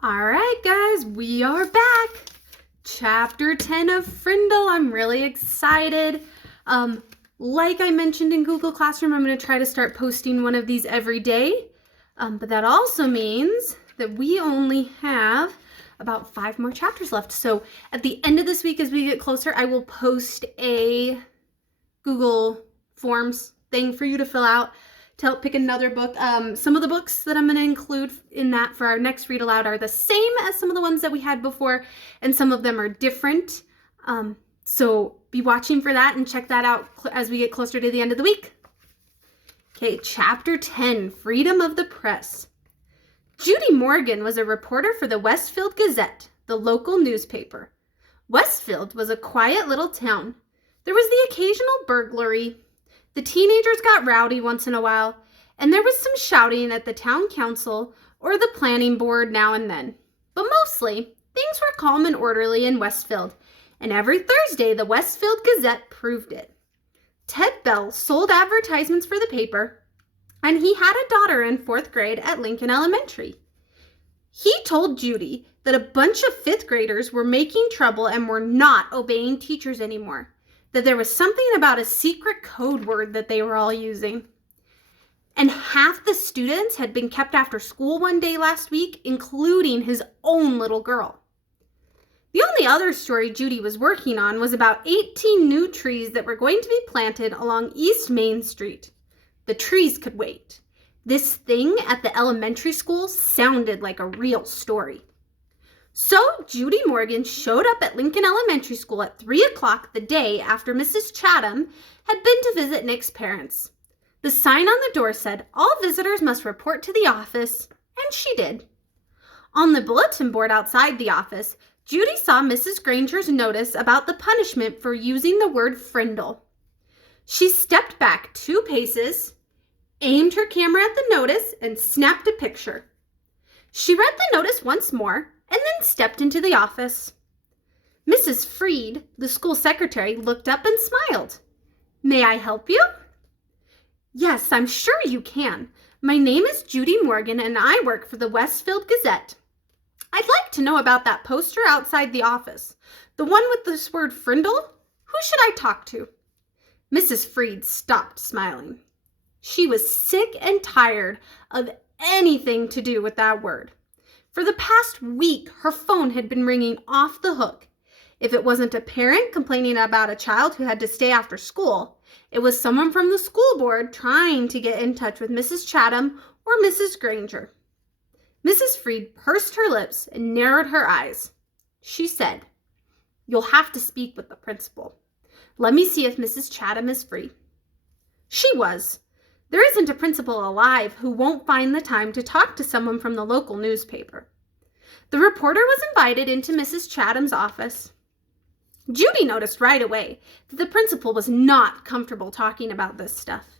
All right, guys, we are back. Chapter 10 of Frindle. I'm really excited. Like I mentioned in Google Classroom, I'm going to try to start posting one of these every day. But that also means that we only have about 5 more chapters left. So at the end of this week, as we get closer, I will post a Google Forms thing for you to fill out to help pick another book. Some of the books that I'm going to include in that for our next Read Aloud are the same as some of the ones that we had before, and some of them are different. So be watching for that and check that out as we get closer to the end of the week. Okay, Chapter 10, Freedom of the Press. Judy Morgan was a reporter for the Westfield Gazette, the local newspaper. Westfield was a quiet little town. There was the occasional burglary. The teenagers got rowdy once in a while, and there was some shouting at the town council or the planning board now and then. But mostly, things were calm and orderly in Westfield, and every Thursday the Westfield Gazette proved it. Ted Bell sold advertisements for the paper, and he had a daughter in 4th grade at Lincoln Elementary. He told Judy that a bunch of 5th graders were making trouble and were not obeying teachers anymore, that there was something about a secret code word that they were all using. And half the students had been kept after school one day last week, including his own little girl. The only other story Judy was working on was about 18 new trees that were going to be planted along East Main Street. The trees could wait. This thing at the elementary school sounded like a real story. So Judy Morgan showed up at Lincoln Elementary School at 3 o'clock the day after Mrs. Chatham had been to visit Nick's parents. The sign on the door said, "All visitors must report to the office," and she did. On the bulletin board outside the office, Judy saw Mrs. Granger's notice about the punishment for using the word Frindle. She stepped back 2 paces, aimed her camera at the notice, and snapped a picture. She read the notice once more, and then stepped into the office. Mrs. Freed, the school secretary, looked up and smiled. "May I help you?" "Yes, I'm sure you can. My name is Judy Morgan, and I work for the Westfield Gazette. I'd like to know about that poster outside the office, the one with this word Frindle. Who should I talk to?" Mrs. Freed stopped smiling. She was sick and tired of anything to do with that word. For the past week, her phone had been ringing off the hook. If it wasn't a parent complaining about a child who had to stay after school, it was someone from the school board trying to get in touch with Mrs. Chatham or Mrs. Granger. Mrs. Freed pursed her lips and narrowed her eyes. She said, "You'll have to speak with the principal. Let me see if Mrs. Chatham is free." She was. There isn't a principal alive who won't find the time to talk to someone from the local newspaper. The reporter was invited into Mrs. Chatham's office. Judy noticed right away that the principal was not comfortable talking about this stuff.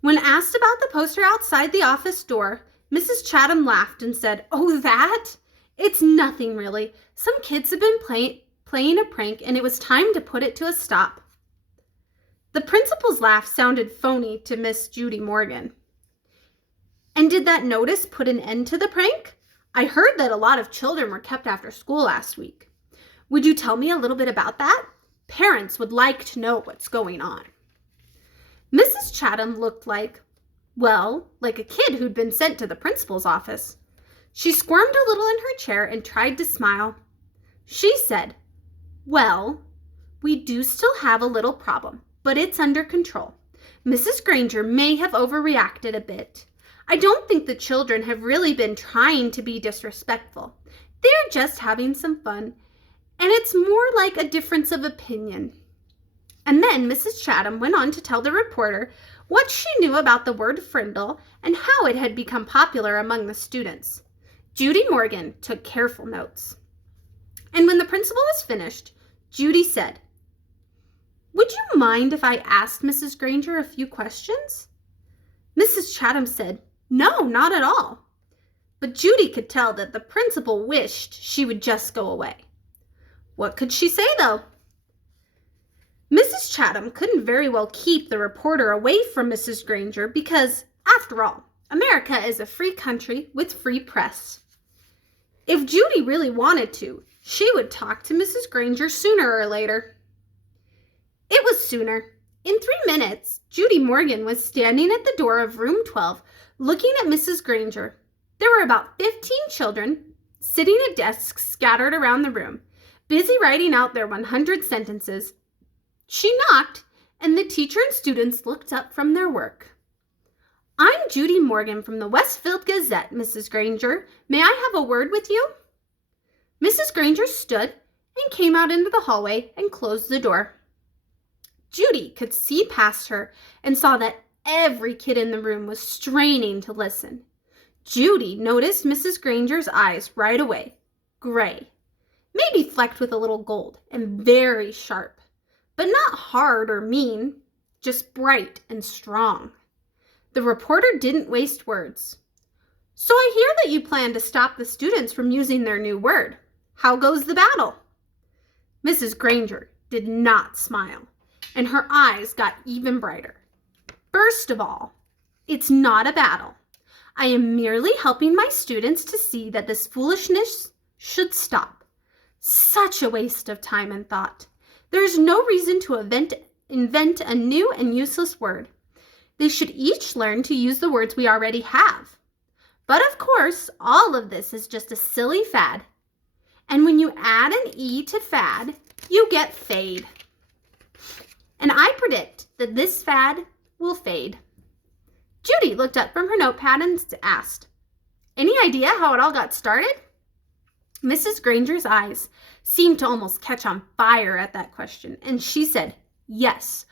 When asked about the poster outside the office door, Mrs. Chatham laughed and said, "Oh, that? It's nothing really. Some kids have been playing a prank, and it was time to put it to a stop." The principal's laugh sounded phony to Miss Judy Morgan. "And did that notice put an end to the prank? I heard that a lot of children were kept after school last week. Would you tell me a little bit about that? Parents would like to know what's going on." Mrs. Chatham looked like a kid who'd been sent to the principal's office. She squirmed a little in her chair and tried to smile. She said, "Well, we do still have a little problem, but it's under control. Mrs. Granger may have overreacted a bit. I don't think the children have really been trying to be disrespectful. They're just having some fun, and it's more like a difference of opinion." And then Mrs. Chatham went on to tell the reporter what she knew about the word Frindle and how it had become popular among the students. Judy Morgan took careful notes. And when the principal was finished, Judy said, "Would you mind if I asked Mrs. Granger a few questions?" Mrs. Chatham said, "No, not at all." But Judy could tell that the principal wished she would just go away. What could she say, though? Mrs. Chatham couldn't very well keep the reporter away from Mrs. Granger because, after all, America is a free country with free press. If Judy really wanted to, she would talk to Mrs. Granger sooner or later. It was sooner. In 3 minutes, Judy Morgan was standing at the door of room 12, looking at Mrs. Granger. There were about 15 children sitting at desks scattered around the room, busy writing out their 100 sentences. She knocked, and the teacher and students looked up from their work. "I'm Judy Morgan from the Westfield Gazette, Mrs. Granger. May I have a word with you?" Mrs. Granger stood and came out into the hallway and closed the door. Judy could see past her and saw that every kid in the room was straining to listen. Judy noticed Mrs. Granger's eyes right away. Gray, maybe flecked with a little gold, and very sharp, but not hard or mean, just bright and strong. The reporter didn't waste words. "So I hear that you plan to stop the students from using their new word. How goes the battle?" Mrs. Granger did not smile, and her eyes got even brighter. "First of all, it's not a battle. I am merely helping my students to see that this foolishness should stop. Such a waste of time and thought. There's no reason to invent a new and useless word. They should each learn to use the words we already have. But of course, all of this is just a silly fad. And when you add an E to fad, you get fade. And I predict that this fad will fade." Judy looked up from her notepad and asked, "Any idea how it all got started?" Mrs. Granger's eyes seemed to almost catch on fire at that question, and she said, "Yes,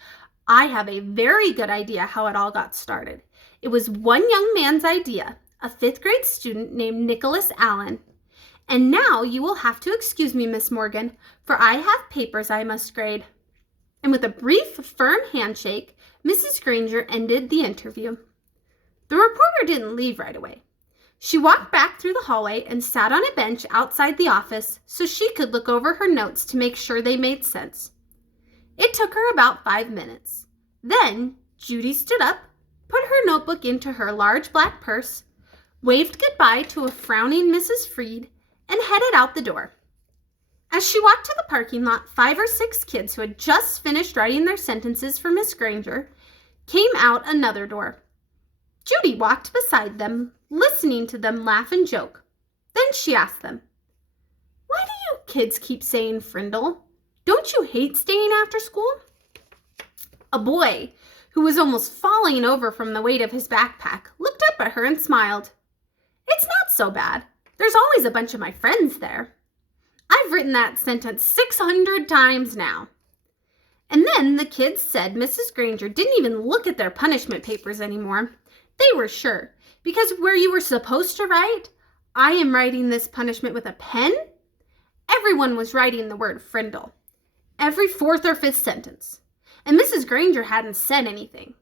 I have a very good idea how it all got started. It was one young man's idea, a 5th grade student named Nicholas Allen. And now you will have to excuse me, Miss Morgan, for I have papers I must grade." And with a brief, firm handshake, Mrs. Granger ended the interview. The reporter didn't leave right away. She walked back through the hallway and sat on a bench outside the office so she could look over her notes to make sure they made sense. It took her about 5 minutes. Then Judy stood up, put her notebook into her large black purse, waved goodbye to a frowning Mrs. Freed, and headed out the door. As she walked to the parking lot, 5 or 6 kids who had just finished writing their sentences for Miss Granger came out another door. Judy walked beside them, listening to them laugh and joke. Then she asked them, "Why do you kids keep saying Frindle? Don't you hate staying after school?" A boy, who was almost falling over from the weight of his backpack, looked up at her and smiled. "It's not so bad. There's always a bunch of my friends there. I've written that sentence 600 times now." And then the kids said Mrs. Granger didn't even look at their punishment papers anymore. They were sure, because where you were supposed to write, "I am writing this punishment with a pen," everyone was writing the word Frindle. Every 4th or 5th sentence. And Mrs. Granger hadn't said anything.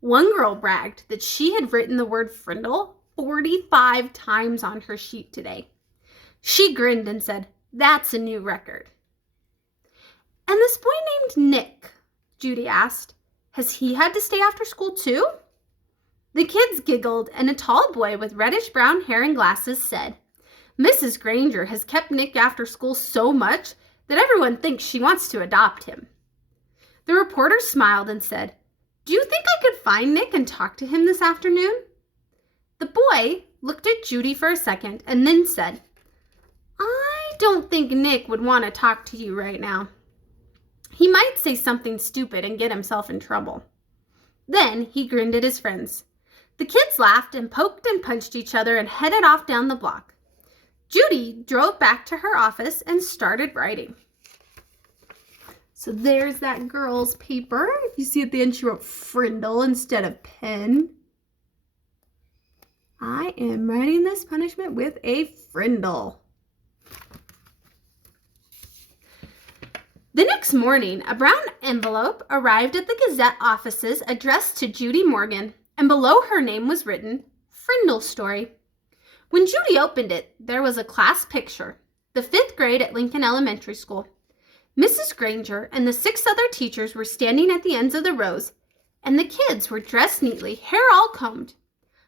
One girl bragged that she had written the word Frindle 45 times on her sheet today. She grinned and said, "That's a new record." "And this boy named Nick," Judy asked, "has he had to stay after school too?" The kids giggled, and a tall boy with reddish-brown hair and glasses said, "Mrs. Granger has kept Nick after school so much that everyone thinks she wants to adopt him." The reporter smiled and said, "Do you think I could find Nick and talk to him this afternoon?" The boy looked at Judy for a second and then said, "I don't think Nick would want to talk to you right now. He might say something stupid and get himself in trouble." Then he grinned at his friends. The kids laughed and poked and punched each other and headed off down the block. Judy drove back to her office and started writing. So there's that girl's paper. If you see at the end, she wrote Frindle instead of pen. I am writing this punishment with a Frindle. The next morning, a brown envelope arrived at the Gazette offices addressed to Judy Morgan, and below her name was written, Frindle Story. When Judy opened it, there was a class picture, the 5th grade at Lincoln Elementary School. Mrs. Granger and the 6 other teachers were standing at the ends of the rows, and the kids were dressed neatly, hair all combed.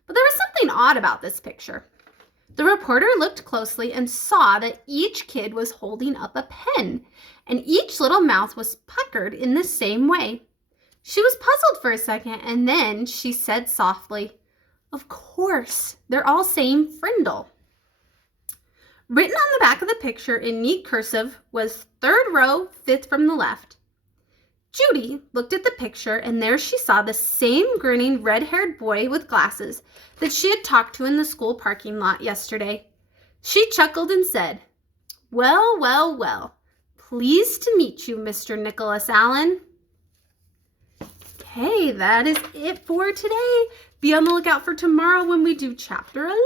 But there was something odd about this picture. The reporter looked closely and saw that each kid was holding up a pen, and each little mouth was puckered in the same way. She was puzzled for a second, and then she said softly, "Of course, they're all saying Frindle." Written on the back of the picture in neat cursive was 3rd row, 5th from the left. Judy looked at the picture, and there she saw the same grinning red-haired boy with glasses that she had talked to in the school parking lot yesterday. She chuckled and said, "Well, well, well. Pleased to meet you, Mr. Nicholas Allen." Okay, that is it for today. Be on the lookout for tomorrow when we do chapter 11.